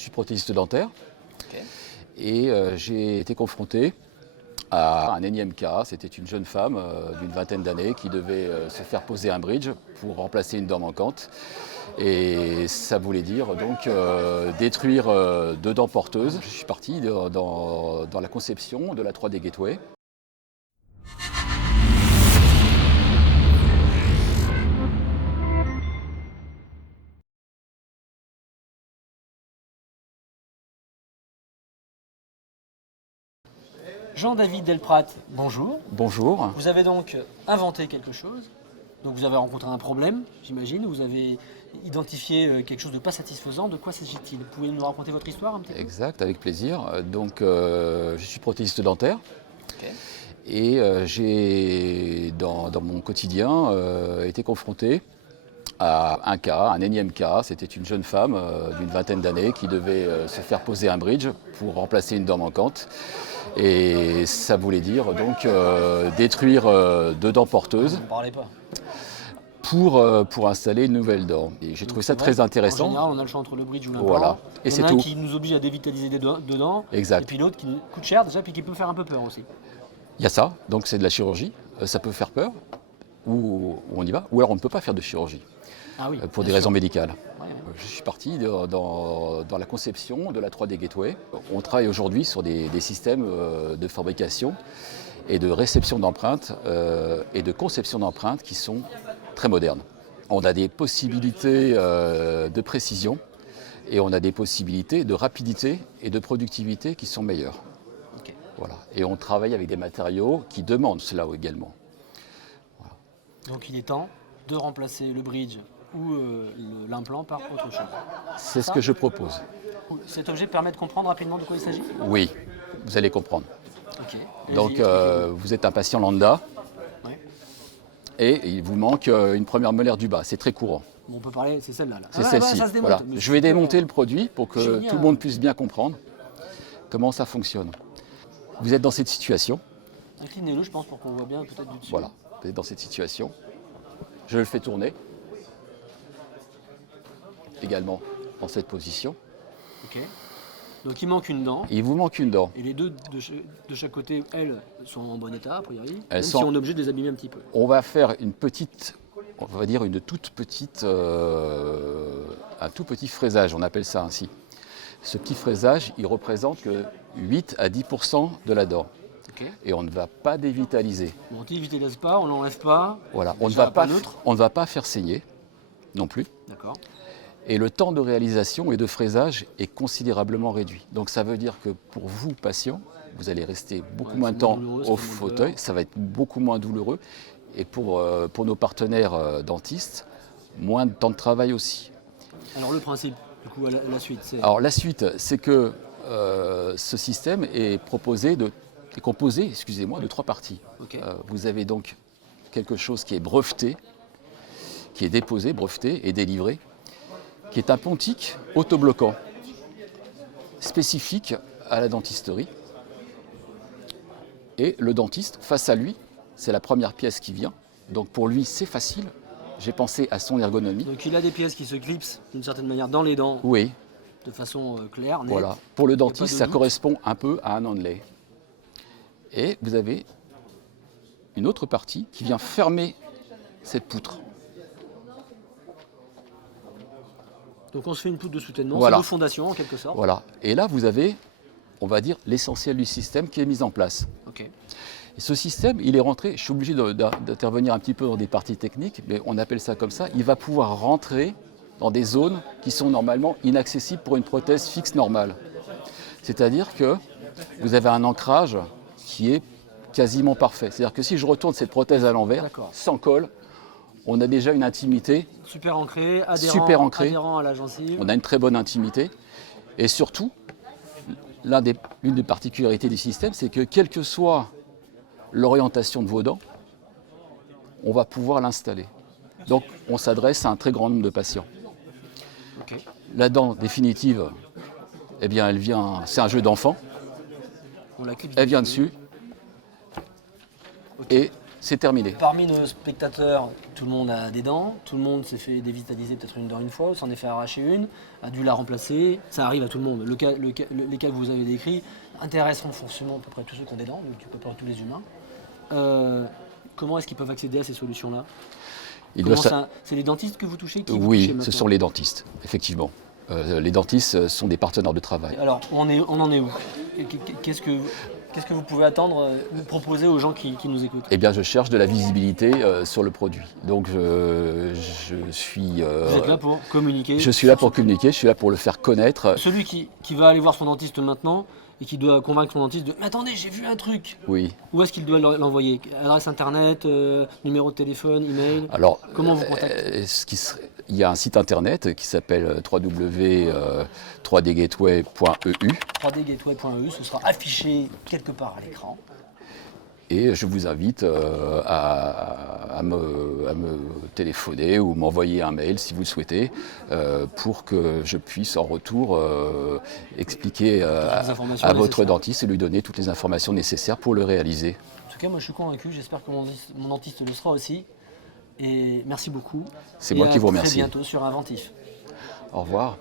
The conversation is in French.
Je suis prothésiste dentaire. Okay. Et j'ai été confronté à un énième cas. C'était une jeune femme d'une vingtaine d'années qui devait se faire poser un bridge pour remplacer une dent manquante. Et ça voulait dire donc détruire deux dents porteuses. Je suis parti dans la conception de la 3D Gateway. Jean-David Delprat, bonjour. Bonjour. Vous avez donc inventé quelque chose. Donc vous avez rencontré un problème, j'imagine. Vous avez identifié quelque chose de pas satisfaisant. De quoi s'agit-il? Vous pouvez nous raconter votre histoire un petit peu? Exact, avec plaisir. Donc je suis prothésiste dentaire. Okay. Et j'ai, dans mon quotidien, été confronté à un énième cas. C'était une jeune femme d'une vingtaine d'années qui devait se faire poser un bridge pour remplacer une dent manquante. Et ça voulait dire donc détruire deux dents porteuses. Vous ne parlez pas. Pour installer une nouvelle dent. Et j'ai trouvé ça très intéressant. En général, on a le choix entre le bridge ou l'implant. Voilà. Et c'est il y en a tout. un qui nous oblige à dévitaliser des dents. Exact. Et puis l'autre qui nous coûte cher déjà, puis qui peut faire un peu peur aussi. Il y a ça, donc c'est de la chirurgie. Ça peut faire peur, ou on y va, ou alors on ne peut pas faire de chirurgie. Ah oui, pour des raisons médicales. Ouais. Je suis parti dans la conception de la 3D Gateway. On travaille aujourd'hui sur des systèmes de fabrication et de réception d'empreintes et de conception d'empreintes qui sont très modernes. On a des possibilités de précision et on a des possibilités de rapidité et de productivité qui sont meilleures. Okay. Voilà. Et on travaille avec des matériaux qui demandent cela également. Voilà. Donc il est temps de remplacer le bridge ou l'implant par autre chose. C'est ce que je propose. Cet objet permet de comprendre rapidement de quoi il s'agit? Oui, vous allez comprendre. Okay. Donc vous êtes un patient lambda. Ouais. Et il vous manque une première molaire du bas. C'est très courant. Bon, on peut parler, c'est celle-là. Là. C'est celle-ci. Voilà. Je vais démonter le produit pour que tout le monde puisse bien comprendre comment ça fonctionne. Vous êtes dans cette situation. Inclinez-le, je pense, pour qu'on voit bien peut-être du dessus. Voilà, vous êtes dans cette situation. Je le fais tourner. Également dans cette position. Ok. Donc il manque une dent. Il vous manque une dent. Et les deux de chaque côté, elles, sont en bon état, a priori. Elles même sont... si on est obligé de les abîmer un petit peu. On va faire une petite, on va dire une toute petite, un tout petit fraisage, on appelle ça ainsi. Ce petit fraisage, il représente que 8 à 10% de la dent. Okay. Et on ne va pas dévitaliser. Bon, on ne dévitalise pas, on l'enlève pas. Voilà, on ne va pas faire saigner non plus. D'accord. Et le temps de réalisation et de fraisage est considérablement réduit. Donc ça veut dire que pour vous, patient, vous allez rester beaucoup moins de temps au fauteuil, ça va être beaucoup moins douloureux. Et pour nos partenaires dentistes, moins de temps de travail aussi. Alors le principe, du coup, la suite, c'est... Alors la suite, c'est que ce système est composé de 3 parties. Okay. Vous avez donc quelque chose qui est breveté, qui est déposé, breveté et délivré, qui est un pontique autobloquant, spécifique à la dentisterie. Et le dentiste, face à lui, c'est la première pièce qui vient. Donc pour lui, c'est facile. J'ai pensé à son ergonomie. Donc il a des pièces qui se clipsent d'une certaine manière dans les dents. Oui. De façon claire, nette. Voilà. Pour le dentiste, ça correspond un peu à un onlay. Et vous avez une autre partie qui vient fermer cette poutre. Donc on se fait une poutre de soutènement, voilà. C'est de fondation en quelque sorte. Voilà. Et là, vous avez, on va dire, l'essentiel du système qui est mis en place. Okay. Et ce système, il est rentré, je suis obligé d'intervenir un petit peu dans des parties techniques, mais on appelle ça comme ça, il va pouvoir rentrer dans des zones qui sont normalement inaccessibles pour une prothèse fixe normale. C'est-à-dire que vous avez un ancrage qui est quasiment parfait. C'est-à-dire que si je retourne cette prothèse à l'envers, sans colle, on a déjà une intimité super ancrée, adhérent à la gencive. On a une très bonne intimité. Et surtout, l'une des particularités du système, c'est que quelle que soit l'orientation de vos dents, on va pouvoir l'installer. Donc on s'adresse à un très grand nombre de patients. Okay. La dent définitive, eh bien, elle vient, c'est un jeu d'enfant. Elle vient dessus. Okay. Et c'est terminé. Parmi nos spectateurs, tout le monde a des dents, tout le monde s'est fait dévitaliser peut-être une dent une fois, ou s'en est fait arracher une, a dû la remplacer. Ça arrive à tout le monde. Les cas que vous avez décrits intéresseront forcément à peu près tous ceux qui ont des dents, donc à peu près tous les humains. Comment est-ce qu'ils peuvent accéder à ces solutions-là? C'est les dentistes que vous touchez qui vous touchez Oui, maintenant? ce sont les dentistes, effectivement. Les dentistes sont des partenaires de travail. Alors, on en est où? Qu'est-ce que vous pouvez attendre, proposer aux gens qui nous écoutent? Eh bien, je cherche de la visibilité sur le produit. Donc, je suis... Vous êtes là pour communiquer? Je suis là pour communiquer, je suis là pour le faire connaître. Celui qui va aller voir son dentiste maintenant et qui doit convaincre son dentiste de « Mais attendez, j'ai vu un truc !» Oui. Où est-ce qu'il doit l'envoyer? Adresse internet, numéro de téléphone, email? Alors, comment vous contactez? Il y a un site internet qui s'appelle www.3dgateway.eu. 3dgateway.eu, ce sera affiché quelque part à l'écran. Et je vous invite à me téléphoner ou m'envoyer un mail si vous le souhaitez, pour que je puisse en retour expliquer à votre dentiste et lui donner toutes les informations nécessaires pour le réaliser. En tout cas, moi je suis convaincu, j'espère que mon dentiste le sera aussi. Et merci beaucoup. C'est moi qui vous À très remercie. bientôt sur Inventif. Au revoir.